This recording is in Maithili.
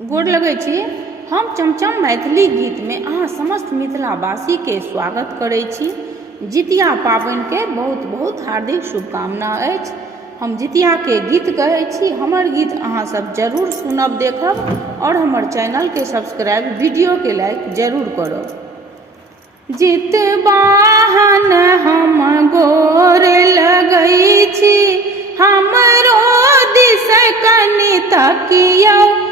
गोर लगै छी। हम चमचम मैथिली गीत में अहाँ समस्त मिथिलावासी के स्वागत करै छी। जितिया पाबनि के बहुत बहुत हार्दिक शुभकामना अछि। हम जितिया के गीत कहै छी। हमर गीत अहाँ सब जरूर सुनब, देखब और हमर चैनल के सब्सक्राइब, वीडियो के लाइक जरूर करब। जितवाहन हम गोर लगै छी, हमरो दिस कनि तकियौ।